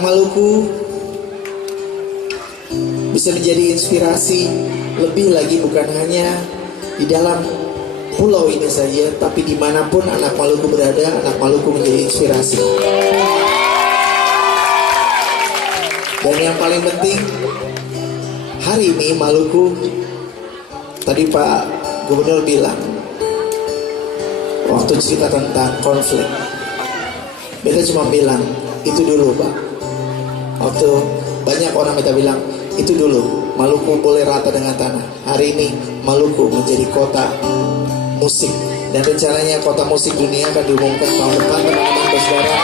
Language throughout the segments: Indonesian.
anak Maluku bisa menjadi inspirasi lebih lagi, bukan hanya di dalam pulau ini saja, tapi dimanapun anak Maluku berada, anak Maluku menjadi inspirasi. Dan yang paling penting, hari ini Maluku, tadi Pak Gubernur bilang, waktu cerita tentang konflik, beta cuma bilang, itu dulu Pak. Waktu banyak orang beta bilang, itu dulu, Maluku boleh rata dengan tanah. Hari ini Maluku menjadi kota musik, dan rencananya kota musik dunia akan diumumkan tahun depan, teman-teman saudara.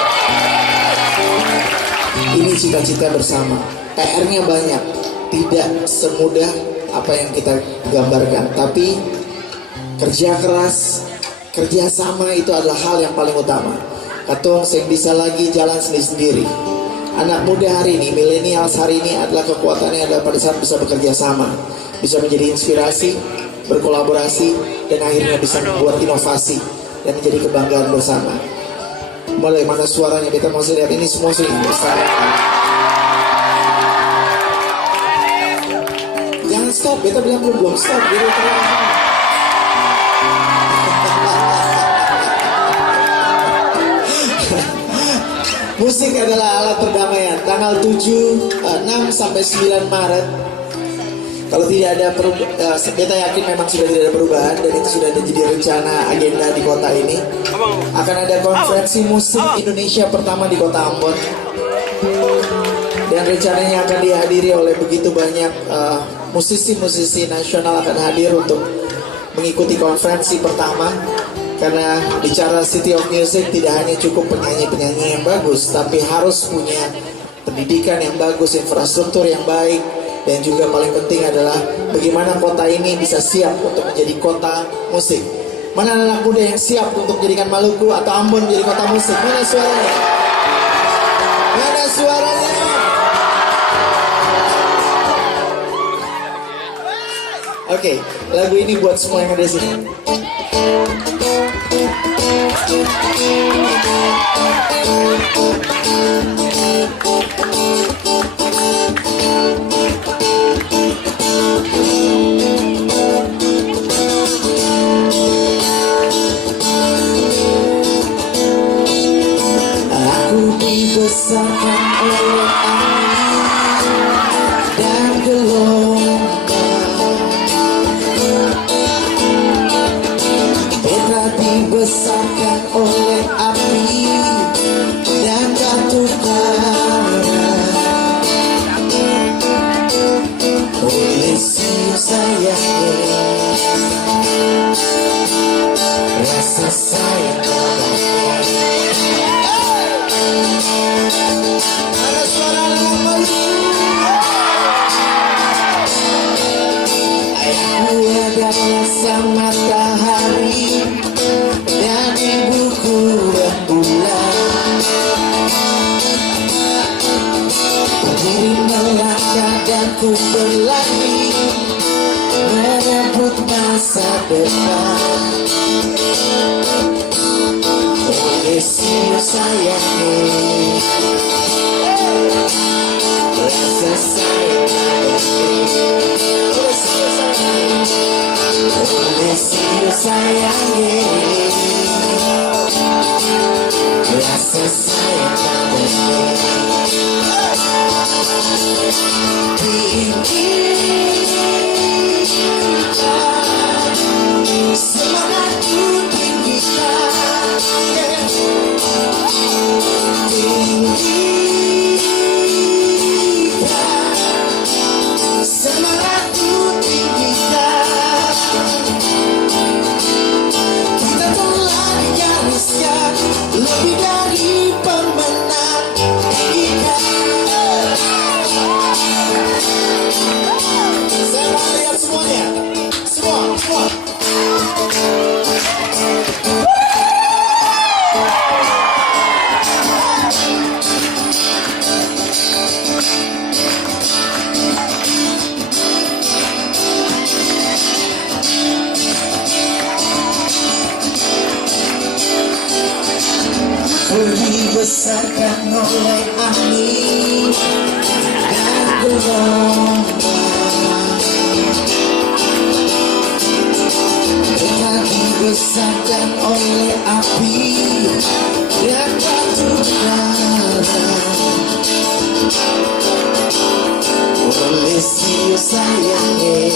Ini cita-cita bersama. PR-nya banyak, tidak semudah apa yang kita gambarkan, tapi kerja keras, kerjasama itu adalah hal yang paling utama. Katong sing bisa lagi jalan sendiri-sendiri. Anak muda hari ini, milenials hari ini adalah kekuatannya adalah pada saat bisa bekerja sama, bisa menjadi inspirasi, berkolaborasi, dan akhirnya bisa membuat inovasi dan menjadi kebanggaan bersama. Mulai mana suaranya, kita mau lihat ini semua sih bersama. Jangan stop, beta bilang belum stop, jadi musik adalah alat perdamaian. Tanggal 6 sampai 9 Maret. Kalau tidak ada perubahan, beta yakin memang sudah tidak ada perubahan, dan itu sudah menjadi rencana agenda di kota ini. Akan ada konferensi musik Indonesia pertama di kota Ambon, dan rencananya akan dihadiri oleh begitu banyak musisi-musisi nasional akan hadir untuk mengikuti konferensi pertama. Karena bicara City of Music tidak hanya cukup penyanyi-penyanyi yang bagus, tapi harus punya pendidikan yang bagus, infrastruktur yang baik, dan juga paling penting adalah bagaimana kota ini bisa siap untuk menjadi kota musik. Mana anak muda yang siap untuk menjadikan Maluku atau Ambon menjadi kota musik? Mana suaranya? Mana suaranya? Oke, lagu ini buat semua yang ada di sini. Aku dibesarkan oleh angin dan gelombang, beta dibesarkan oleh api dan batu bara. Oleh siu sayangnya, rasa sayang ada suara anak Maluku. Ayahku adalah sang matahari dan ibuku rembulan. Berdiri melangkah dan ku berlari merebut masa depan. Oleh siu sayangmu, rasa sayang oleh siu sayangmu, rasa sayang semangatku tinggikan, semangatku tinggikan. Kita telah di garisnya, lebih dari pemenang. Saya mau lihat semuanya, semua. dibesarkan oleh angin dan gelombang. Kita dibesarkan oleh api dan batu bara, oleh siu sayangnya,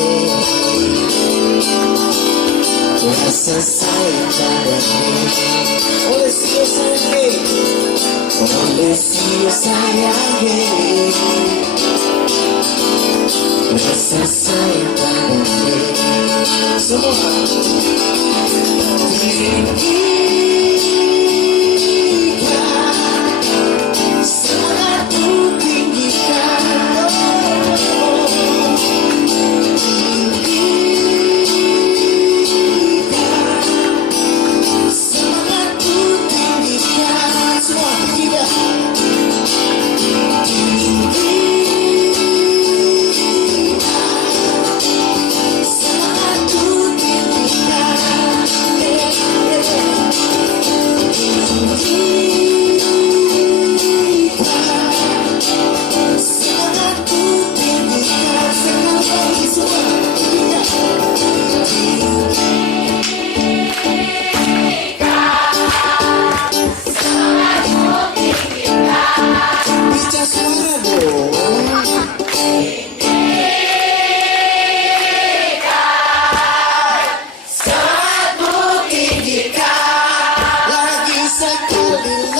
rasa sayang padanya, oleh siu sayangnya, oleh siu sayangnya, rasa sayang padanya. Semua tinggikan, sangat ku tinggikan, sangat ku tinggikan. Semua tinggikan, sangat ku tinggikan, sangat ku tinggikan. Sekali lagi semua bicara suara dong. Sangat ku tinggikan, lagi sekali